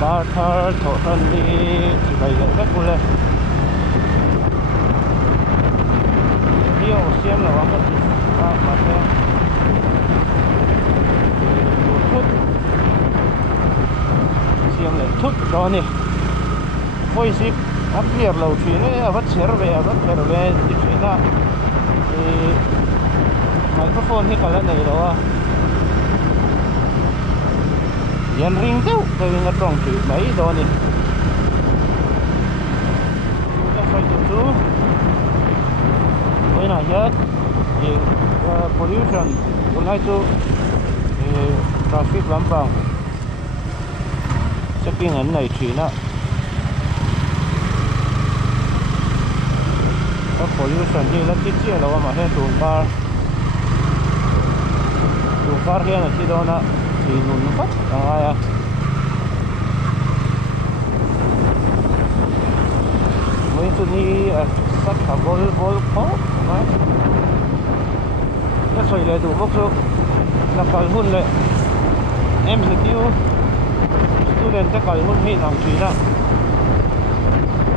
ba thar thọ thân đi chỉ bày được các cô lên yêu xem là vắng cái mà xem chút xem lại chút đó nè phôi ship áp hiệp lầu chuyến ấy vắt xéo về đi chuyến đó thì microphone thì cả lần này đó yan ring teu cái ngắt rong chữ mấy đó nè cái phải chú với này hết thì pollution cũng hay chú traffic lắm vào sẽ kinh ảnh này chỉ đó cái pollution thì là cái chia là mà hết tuần car kia là chỉ đó nè thì nôn nó phát ai à với tụi đi sắp cả bol khó đấy cái xoay lại tụ bốc số là còn hôn lại em sẽ kêu student sẽ còn hôn mi làm chuyện đó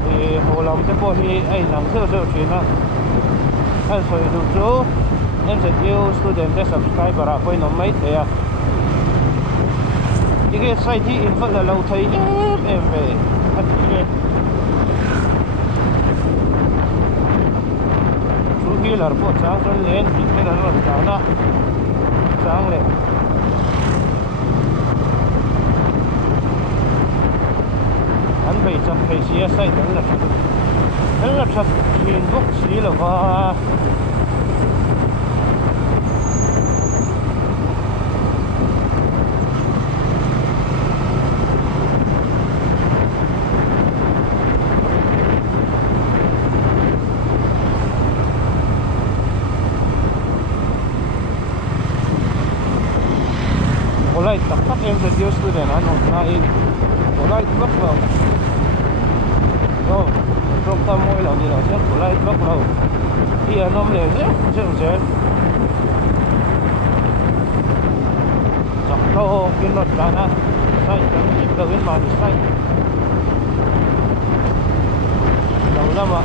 thì hồ lòng sẽ bỏ đi ai làm sơ chuyện đó anh xoay tụ số em sẽ kêu student sẽ subscribe và với nó mấy thế à cái site thì in phát là lâu thấy em về thật nhiều số kia là bộ sáng lên lên thì cái đó là sáng đó sáng lên anh bây giờ phải xia site đó là thật nhìn bốc xí là có lại tập các em sẽ tiêu student anh học lại lại bắt đầu rồi trong tâm môi là gì đó sẽ lại bắt đầu thì nó mới dễ chọc câu kiến luật là na sai cái gì đâu biết mà sai đầu năm ạ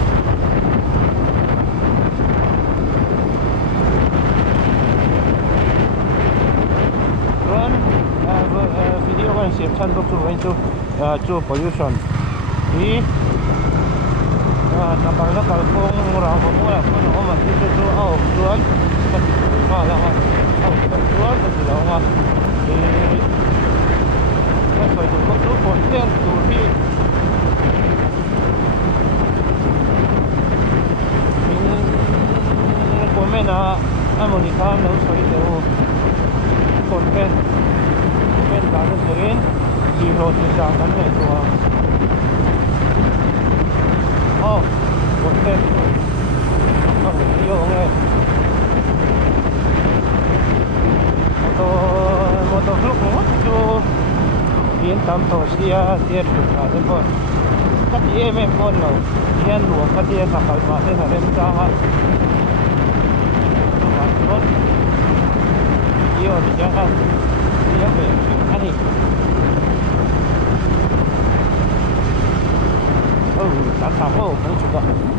video kan siap san bok tu itu tu pollution di nampak nak kalau orang pemula pun orang itu tu tuan malah tuan betul lah di apa itu bok tu konten tu di komen Amerika nak sorry tu konten kalau sering di road jalan itu oh konten video nge motovlog itu yên tâm thôi dia được là thế thôi các em con nào yên luồng các em gặp phải mà thế là em ra ha yêu thì chắc là yêu về anh đi đã thảo hộ cũng chụp được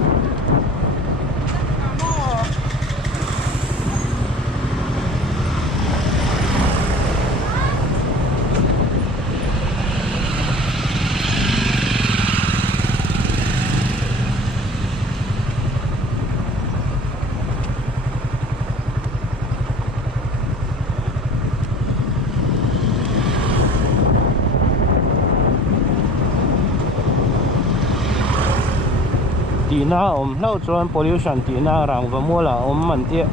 na lâu chuan pollution tí na rang và mua là mình tiệt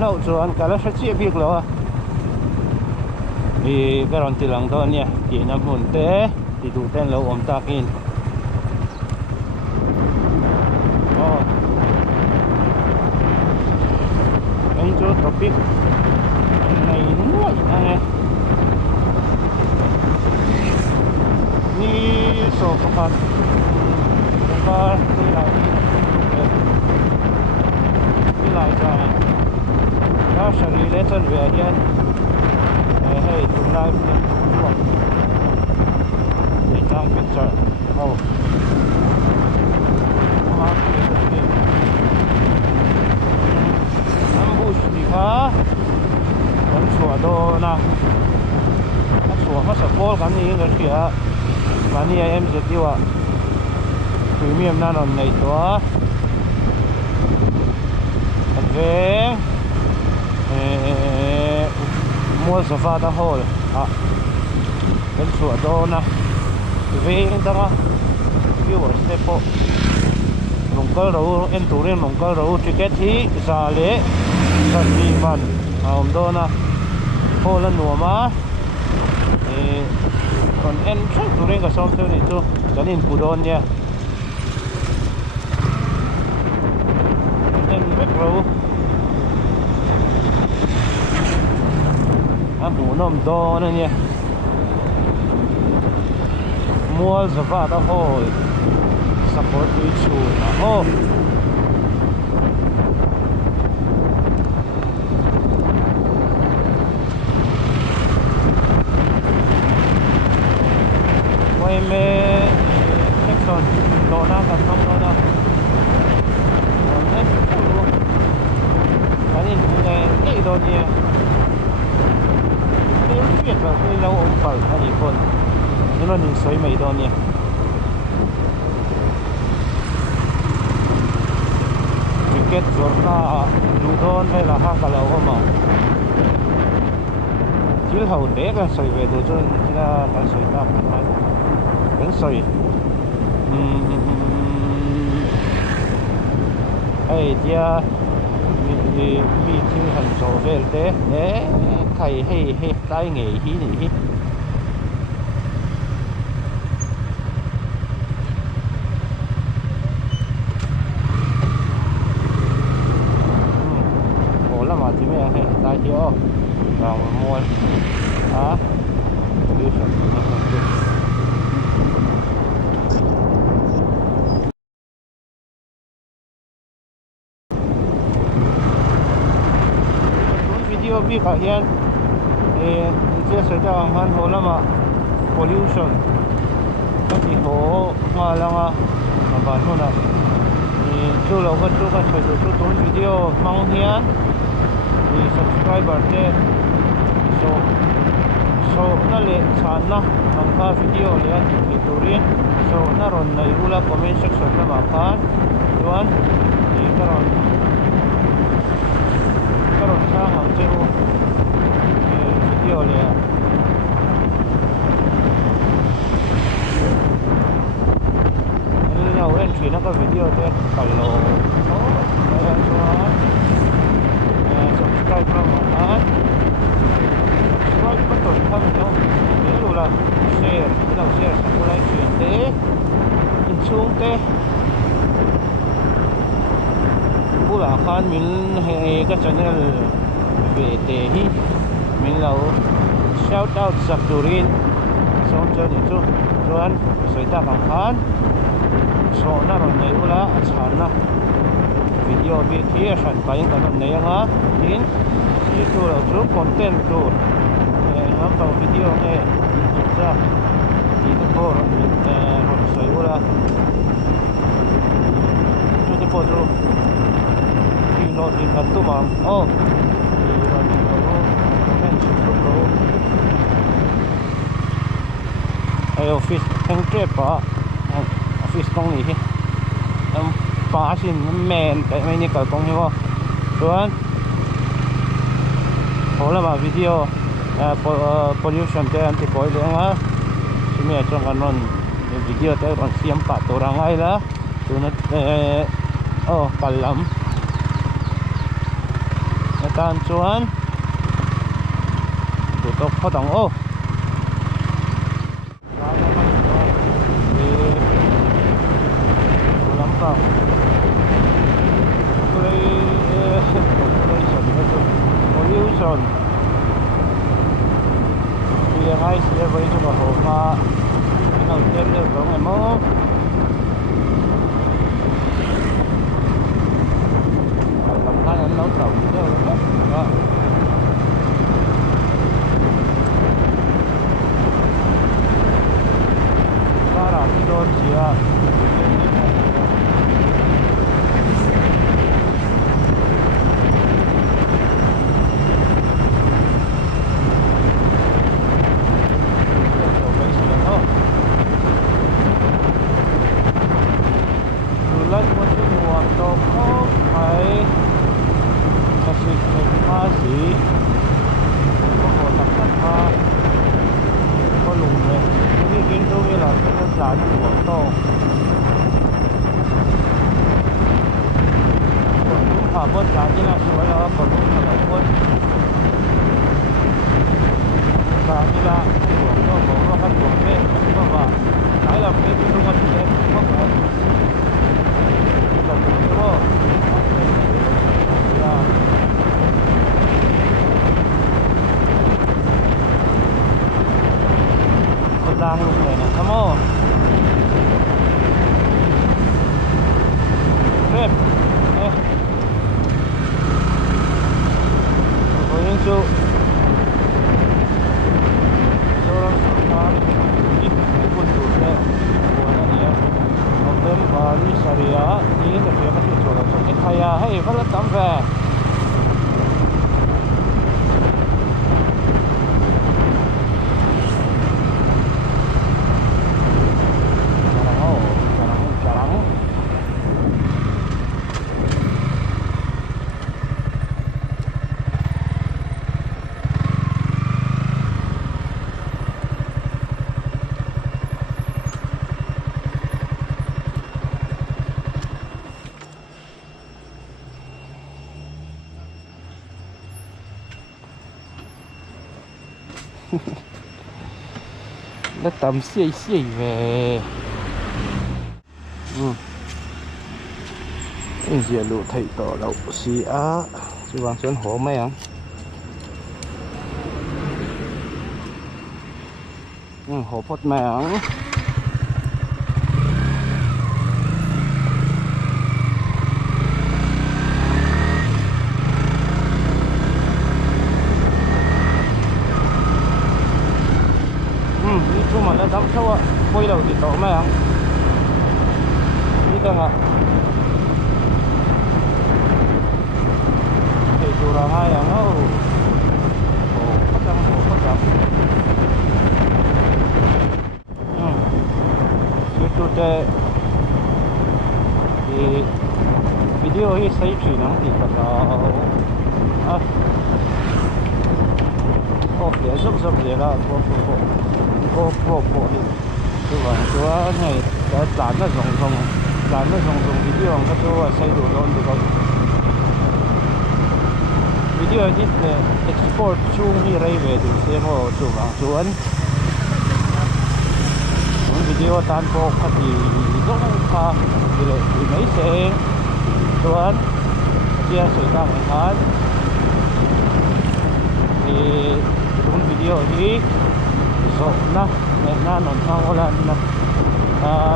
lâu chuan cả là sẽ chia việc rồi vì cáiron tí lăng đó nha tí na muốn té thì tụ tên lâu ta in anh cho topic này nuôi anh ni so kapat đi lại ra nó xử lý lên chân về again hey tụi lại mà sắp bol cái này cái kia cái này em sẽ tiêu à premium na non này đó về mua sofa đã hole à bên sửa đó na về đó kêu ở stepo nông cơ đâu em tụi em nông cơ đâu ticket thì giá lệ giá gì mà hôm đó na hole là nua mà còn em chắc tụi em có xong theo này chứ cho nên phụ đôn nha em biết rồi mũ nôm to nữa nha mua giờ vào đó hồi support với chủ ô quay mê section đó na tập không đó na em luôn cái này nghe cái đó nha biết là cái lâu ổn phải anh ấy con nhưng mà những sấy mấy đó nha ticket rồi là lưu đón hay là hàng cả lâu không mà chỉ hầu để cái sấy về đồ cho là cái sấy ta phải cái sấy ấy diaมีที่หันโซเฟลเต้ใครให้ได้ไงที่นี่โอ้ละมาที่ไม่ให้ได้เที่ยวเรามวยดูสิพี่เขาเห็นเจ้าเสือจ้างหันหัวละมา pollution ก็ที่หัวมาแล้วมาบ้านนู้นนะช่วยเราก็ช่วยกันไปดูตัววิดีโอมังเฮียนsubscriber เนี่ย so นั่นแหละฉันนะทำภาพวิดีโอเลี้ยงที่ตัวเรียน so น่ารอนในรูละ comment section ละมาผ่านด่วนนี่ก็รอนช่างของเจ้าวิดีโอเลยนี่เราเล่นทีนั่นก็วิดีโอเด็กกันโลแล้วชัวร์subscribe มาหมดนะ subscribe ก็ตัวทำเนาะนี่รู้ละ share เรา share สักคนละเขียนเต้อินช่วงเต้ผู้หลักการมิลให้ก็จะเนี่ยเวทีที่มิลเรา shout out สักตัวเรียนส่งเจ้าหนี้ตัวส่วนสายตาของท่านส่งนั่นในอุละฉันนะวิดีโอวิธีฉันไปยังกันในยังฮะนี่ที่ตัวเราตัวคอนเทนต์ตัวน้ำตัววิดีโอเนี่ยจะที่ตัวรถสายอุละตัวพอตัวรถอินดัตตุมังโอ้รถอินดัตตุแม่นสุดโลไอออฟฟิศทั้งเจ็บปะออฟฟิศตรงนี้ป้าสินแมนแต่ไม่นี่ก็ตรงนี้ว่าส่วนพอแล้วมาวิดีโอpollution เต็มที่ปล่อยเลยนะที่มีจังกันนั่นวิดีโอแต่ตอนเสียมปะตัวรังไงละตัวนั้นปัลลัมการชวนตัวตกเขาต้องโอ้ตัวลำเปล่าตัวpollution ที่ยังไงเสียไปจุกหัวมาเราเต็มเลยตรงไหนมั้งnấu trộn chứ đó đó là cái đôi chị ạ là nó buồn to còn đúng thả bớt giá chứ là số là còn đúng là lại bớt và như là buồn to buồn nó không buồn thế không và cái là cái đúng là thế không phải là buồn đó đang lúc này nè tham ô phép có những chỗ orang serta ini pun juga bukan ya problem Bali Syariah ini tapi masih orang sakit kaya hey kalau tambah nó tầm xì xì về anh giờ lụ thầy tỏ lậu xì á chứ bằng chân hổ mấy anh hổ phốt mẹ anh chung mà nó đắm sâu ạ quay đầu thì tổ mẹ không đi tầng ạ thì dù là hai ạ nó hồ phát trắng YouTube thì video ấy xây chỉ năng thì thật là để giúp gì là có bộ đi chứ còn chỗ này cái dàn nó rộng video cái chỗ xây đồ luôn được không video đi export chung đi ray về được xem ở chỗ vào chỗ anh video tan phố cái gì rất là thì mấy xe chỗ anh kia xảy ra một cái thì cũng video đi so na non thang wala na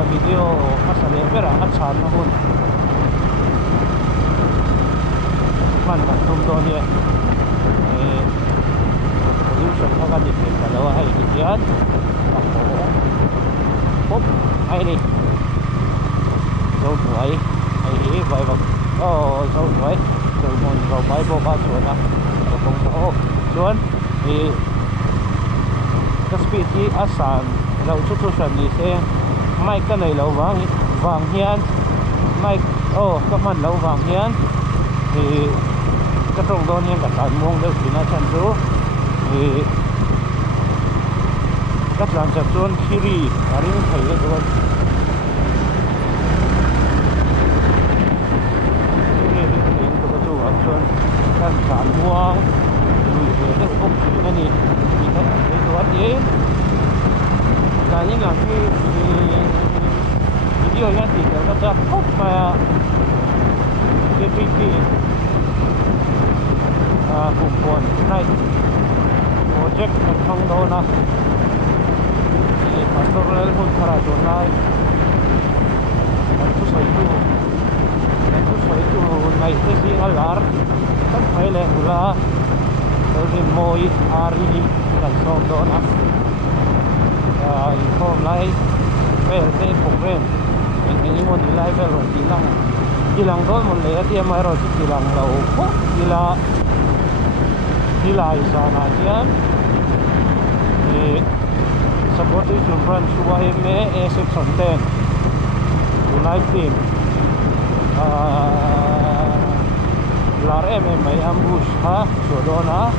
video kasali pero at saan na hun man tum do ni pollution ka di dalawa ay diyan hop ay ni so buhay ay bay ba so buhay so mon so bay bo ba so na kung doon cái speed đi asan lâu chút sân đi xe mai cái này lâu vàng hiền mai các bạn lâu vàng hiền thì cái trong đó nhiên cả tận muông đều chỉ là chân số thì các làm chậm chuôn khi đi ở đây thấy được rồi cái này thì cái chỗ ở chuôn các sản muông lùi về đất không chỉ cái này thì cái đồ ăn gì là những cái video nhá thì nó sẽ hút mà cái cùng buồn này project mình không đâu nè thì pastoral hút khá chỗ này itu saya itu naik ke si alar kan Thailand pula dari moi hari dan sondona inform lai về cái program ini mau di live rồi hilang đó một lẽ thì mai rồi chỉ hilang lâu đi lại sana dia thì supporting children suwa me SF content to live stream larem mai ambush ha sodona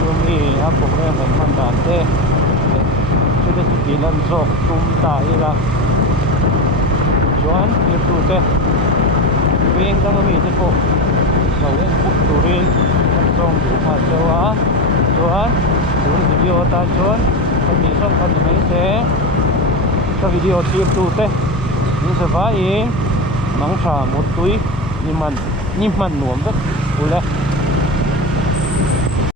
sumi program kan mandante chu le chu tin an zok tum ta ila chuan tir tu te veng dang mi te pawh so en puk turin kan song tu pha chawa chuan tun video ta chuan kan ni song kan mai se ka video tir tu te ni sa vai mang tha một túi ni man nuam vek ule